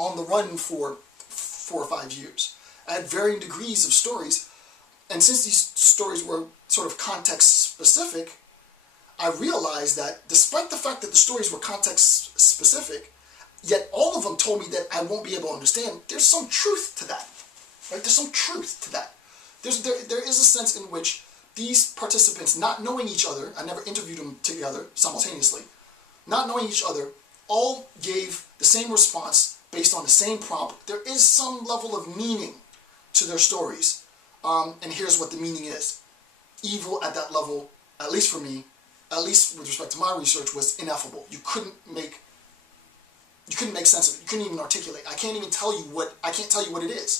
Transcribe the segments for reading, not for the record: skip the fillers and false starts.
on the run for 4 or 5 years. I had varying degrees of stories, and since these stories were sort of context specific, I realized that despite the fact that the stories were context specific, yet all of them told me that I won't be able to understand, there's some truth to that. Right? There's some truth to that. There is a sense in which these participants, not knowing each other, I never interviewed them together simultaneously, not knowing each other, all gave the same response based on the same prompt. There is some level of meaning to their stories. And here's what the meaning is. Evil at that level, at least for me, at least with respect to my research, was ineffable. You couldn't make sense of it. You couldn't even articulate. I can't tell you what it is.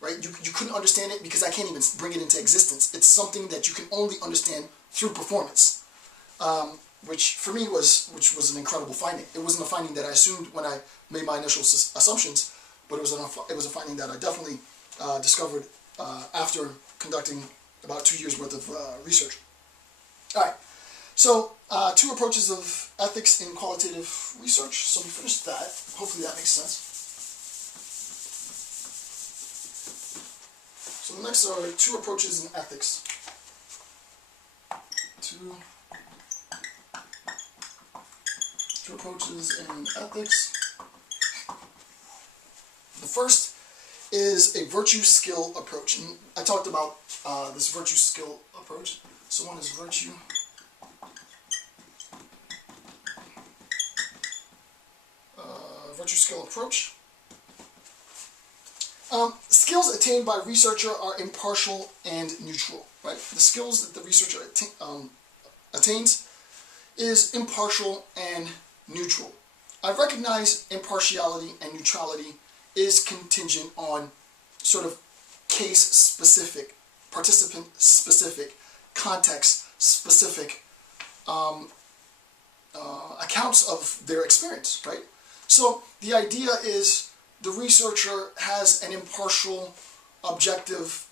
Right? You couldn't understand it because I can't even bring it into existence. It's something that you can only understand through performance. Which for me was an incredible finding. It wasn't a finding that I assumed when I made my initial assumptions, but it was a finding that I definitely discovered after conducting about 2 years worth of research. All right, so 2 approaches of ethics in qualitative research. So we finished that. Hopefully that makes sense. So the next are 2 approaches in ethics. 2 approaches in ethics. The first is a virtue-skill approach. And I talked about this virtue-skill approach. So one is virtue-skill approach. Skills attained by researcher are impartial and neutral. Right? The skills that the researcher attains is impartial and neutral. I recognize impartiality and neutrality is contingent on sort of case-specific, participant-specific, context-specific accounts of their experience, right? So the idea is the researcher has an impartial, objective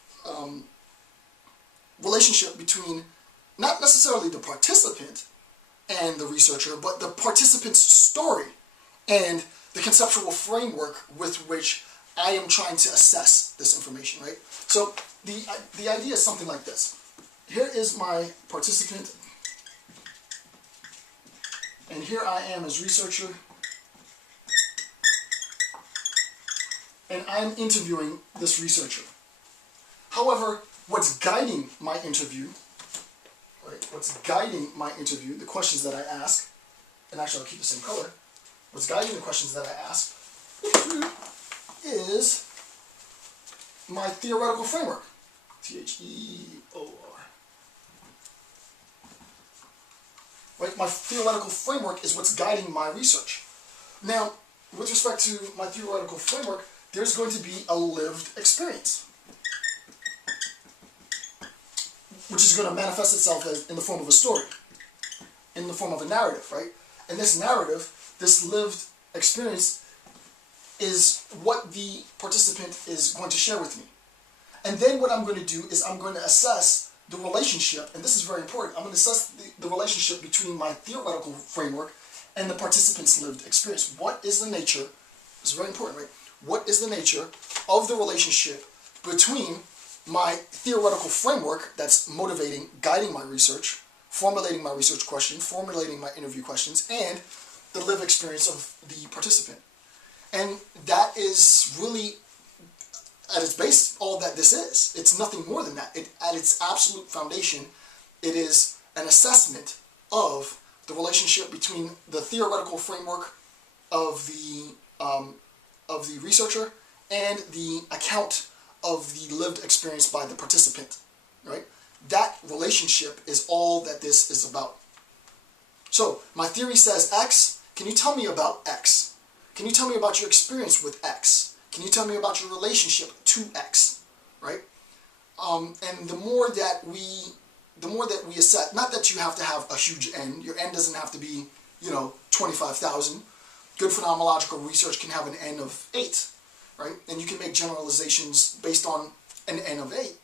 relationship between not necessarily the participant and the researcher, but the participant's story and the conceptual framework with which I am trying to assess this information, right? So the idea is something like this. Here is my participant, and here I am as researcher, and I'm interviewing this researcher. However, what's guiding my interview, right? What's guiding my interview, the questions that I ask, and actually I'll keep the same color, what's guiding the questions that I ask is my theoretical framework. Theor. Right? My theoretical framework is what's guiding my research. Now, with respect to my theoretical framework, there's going to be a lived experience, which is going to manifest itself as, in the form of a story, in the form of a narrative, right? And this narrative, this lived experience, is what the participant is going to share with me. And then what I'm going to do is I'm going to assess the relationship, and this is very important, I'm going to assess the relationship between my theoretical framework and the participant's lived experience. What is the nature, this is very important, right? What is the nature of the relationship between my theoretical framework that's motivating, guiding my research, formulating my research questions, formulating my interview questions, and the lived experience of the participant. And that is really, at its base, all that this is. It's nothing more than that. At its absolute foundation, it is an assessment of the relationship between the theoretical framework of the researcher and the account of the lived experience by the participant, right? That relationship is all that this is about. So, my theory says X. Can you tell me about X? Can you tell me about your experience with X? Can you tell me about your relationship to X, right? And the more that we assess, not that you have to have a huge N. Your N doesn't have to be, 25,000. Good phenomenological research can have an N of 8, right? And you can make generalizations based on an N of 8.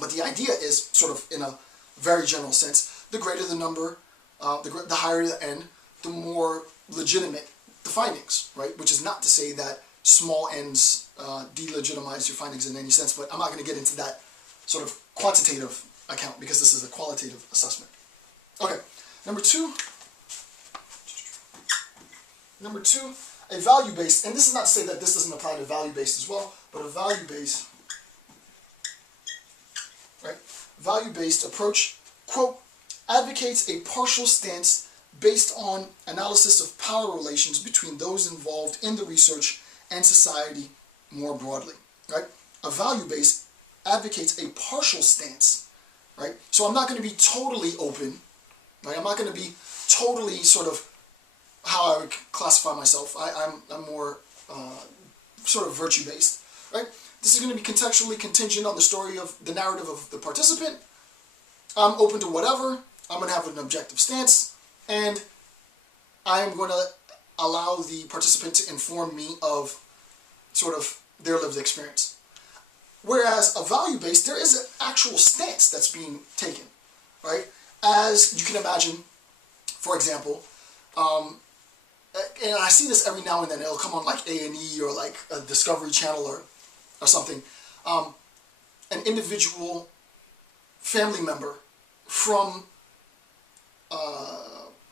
But the idea is, sort of in a very general sense, the greater the number, the higher the N, the more legitimate the findings, right? Which is not to say that small n's delegitimize your findings in any sense, but I'm not going to get into that sort of quantitative account because this is a qualitative assessment. Okay, number two, a value-based, and this is not to say that this doesn't apply to value-based as well, but a value-based, right? Value-based approach, quote, advocates a partial stance based on analysis of power relations between those involved in the research and society more broadly, right? A value-based advocates a partial stance, right? So I'm not going to be totally open, right? I'm not going to be totally sort of how I would classify myself. I'm more sort of virtue-based, right? This is going to be contextually contingent on the story of the narrative of the participant. I'm open to whatever. I'm going to have an objective stance, and I'm going to allow the participant to inform me of sort of their lived experience. Whereas a value-based, there is an actual stance that's being taken, right? As you can imagine, for example, and I see this every now and then, it'll come on like A&E or like a Discovery Channel or something, an individual family member from,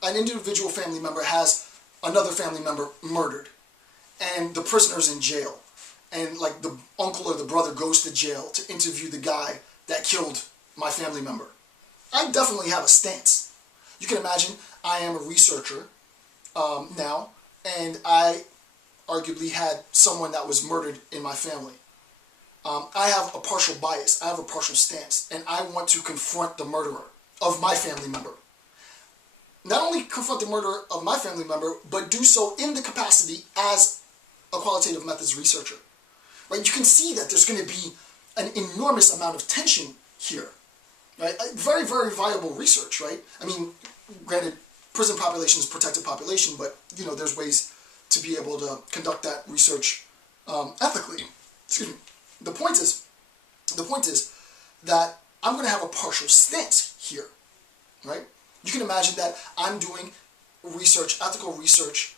an individual family member has another family member murdered, and the prisoner's in jail, and like the uncle or the brother goes to jail to interview the guy that killed my family member. I definitely have a stance. You can imagine I am a researcher now, and I arguably had someone that was murdered in my family. I have a partial bias, I have a partial stance, and I want to confront the murderer of my family member. Not only confront the murderer of my family member, but do so in the capacity as a qualitative methods researcher. Right? You can see that there's going to be an enormous amount of tension here. Right? Very, very viable research, right? I mean, granted, prison population is protected population, but you know, there's ways to be able to conduct that research ethically. Excuse me. The point is that I'm going to have a partial stance here, right? You can imagine that I'm doing research, ethical research,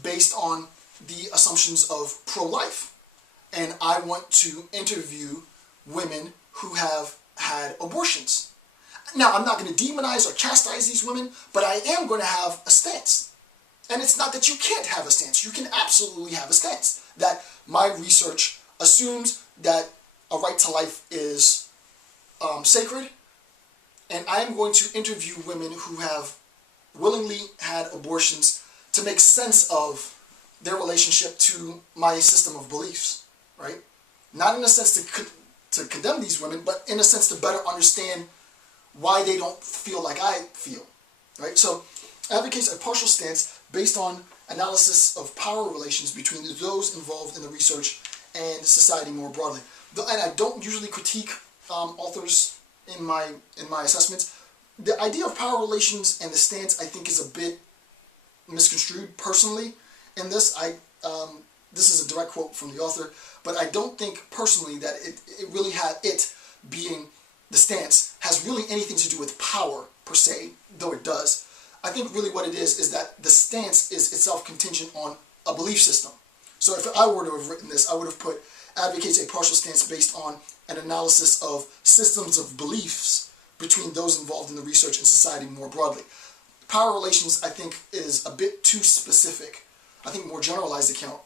based on the assumptions of pro-life, and I want to interview women who have had abortions. Now, I'm not going to demonize or chastise these women, but I am going to have a stance. And it's not that you can't have a stance. You can absolutely have a stance. That my research assumes that a right to life is sacred, and I'm going to interview women who have willingly had abortions to make sense of their relationship to my system of beliefs, right? Not in a sense to condemn these women, but in a sense to better understand why they don't feel like I feel, right? So, advocates a partial stance based on analysis of power relations between those involved in the research and society more broadly. And I don't usually critique authors in my assessments. The idea of power relations and the stance, I think, is a bit misconstrued personally in this. This is a direct quote from the author, but I don't think personally that it really had it being the stance has really anything to do with power per se, though it does. I think really what it is that the stance is itself contingent on a belief system. So if I were to have written this, I would have put advocates a partial stance based on an analysis of systems of beliefs between those involved in the research and society more broadly. Power relations, I think, is a bit too specific. I think a more generalized account,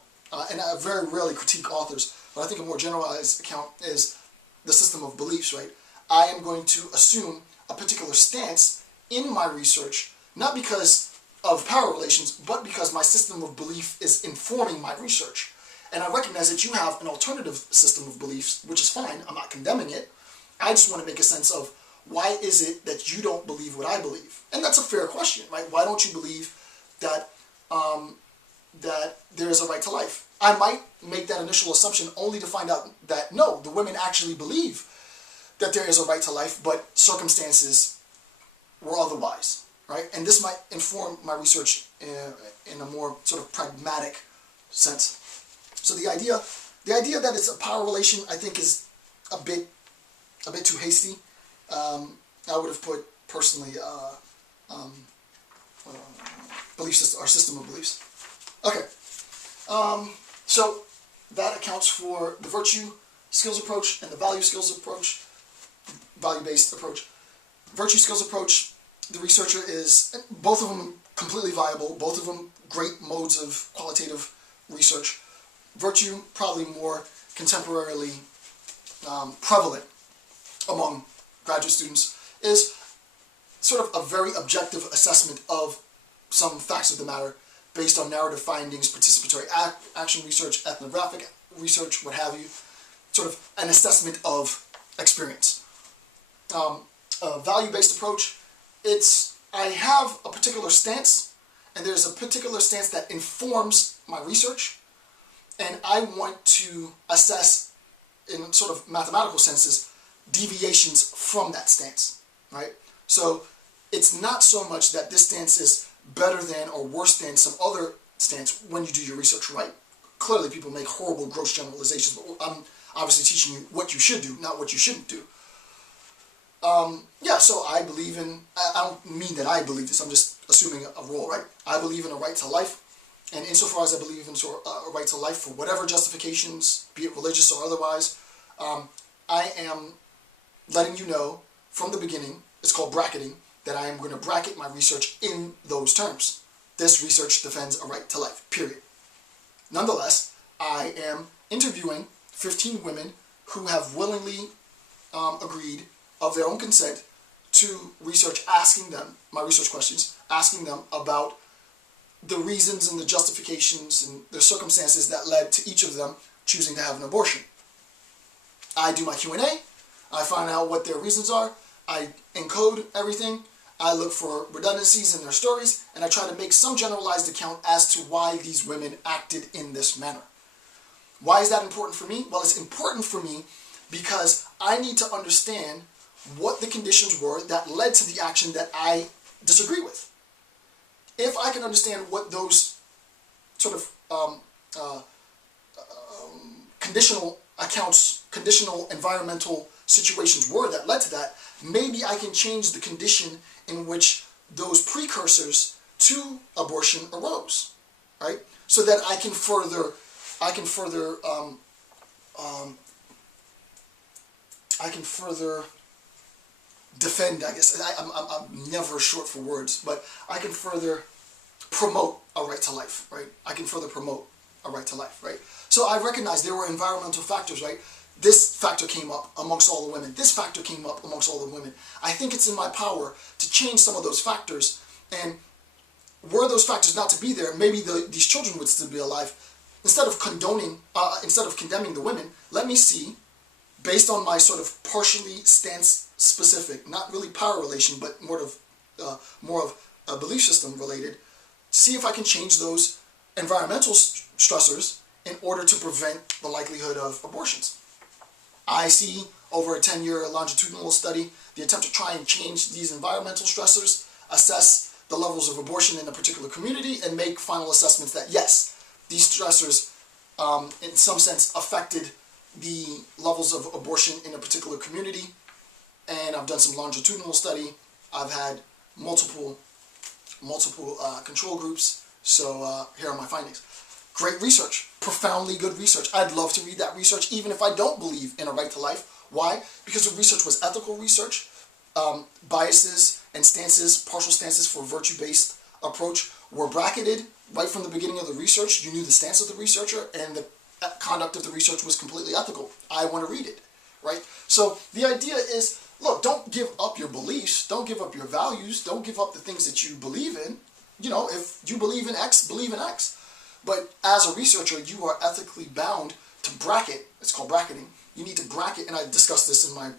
and I very rarely critique authors, but I think a more generalized account is the system of beliefs, right? I am going to assume a particular stance in my research, not because of power relations, but because my system of belief is informing my research. And I recognize that you have an alternative system of beliefs, which is fine. I'm not condemning it. I just want to make a sense of why is it that you don't believe what I believe? And that's a fair question, right? Why don't you believe that that there is a right to life? I might make that initial assumption only to find out that no, the women actually believe that there is a right to life, but circumstances were otherwise, right? And this might inform my research in a more sort of pragmatic sense. So the idea that it's a power relation, I think, is a bit too hasty. I would have put personally belief system or system of beliefs. Okay, so So that accounts for the virtue skills approach and the value skills approach, value-based approach. Virtue skills approach, the researcher is, both of them completely viable, both of them great modes of qualitative research. Virtue, probably more contemporarily prevalent among graduate students, is sort of a very objective assessment of some facts of the matter based on narrative findings, participatory action research, ethnographic research, what have you, sort of an assessment of experience. A value-based approach, I have a particular stance, and there's a particular stance that informs my research, and I want to assess, in sort of mathematical senses, deviations from that stance, right? So it's not so much that this stance is better than or worse than some other stance when you do your research right. Clearly people make horrible, gross generalizations, but I'm obviously teaching you what you should do, not what you shouldn't do. Yeah, so I believe in, I don't mean that I believe this, I'm just assuming a role, right? I believe in a right to life, and insofar as I believe in a right to life for whatever justifications, be it religious or otherwise, I am letting you know from the beginning, it's called bracketing, that I am going to bracket my research in those terms. This research defends a right to life, period. Nonetheless, I am interviewing 15 women who have willingly agreed of their own consent to research, asking them, my research questions, asking them about the reasons and the justifications and the circumstances that led to each of them choosing to have an abortion. I do my Q&A, I find out what their reasons are, I encode everything, I look for redundancies in their stories, and I try to make some generalized account as to why these women acted in this manner. Why is that important for me? Well, it's important for me because I need to understand what the conditions were that led to the action that I disagree with. If I can understand what those sort of conditional accounts, conditional environmental situations were that led to that, maybe I can change the condition in which those precursors to abortion arose, right? So that I can further defend, I guess. I'm never short for words, but I can further promote a right to life, right? I can further promote a right to life, right? So I recognize there were environmental factors, right? This factor came up amongst all the women. This factor came up amongst all the women. I think it's in my power to change some of those factors, and were those factors not to be there, maybe these children would still be alive. Instead of condemning the women, let me see, based on my sort of partially stance-specific, not really power relation, but more of a belief system related, see if I can change those environmental stressors in order to prevent the likelihood of abortions. I see over a 10-year longitudinal study the attempt to try and change these environmental stressors, assess the levels of abortion in a particular community, and make final assessments that yes, these stressors in some sense affected the levels of abortion in a particular community. And I've done some longitudinal study. I've had multiple control groups. So here are my findings. Great research, profoundly good research. I'd love to read that research even if I don't believe in a right to life. Why? Because the research was ethical research. Biases and stances, partial stances for virtue-based approach were bracketed right from the beginning of the research. You knew the stance of the researcher, and the conduct of the research was completely ethical. I want to read it, right? So the idea is, look, don't give up your beliefs, don't give up your values, don't give up the things that you believe in. You know, if you believe in X, believe in X. But as a researcher, you are ethically bound to bracket. It's called bracketing. You need to bracket, and I discussed this in my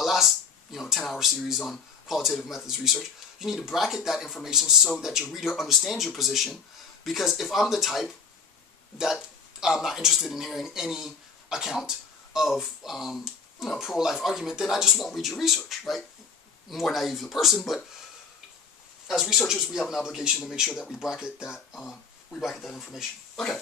last 10-hour series on qualitative methods research. You need to bracket that information so that your reader understands your position. Because if I'm the type that I'm not interested in hearing any account of pro-life argument, then I just won't read your research, right? More naive the person, but as researchers, we have an obligation to make sure that we bracket that information. Okay.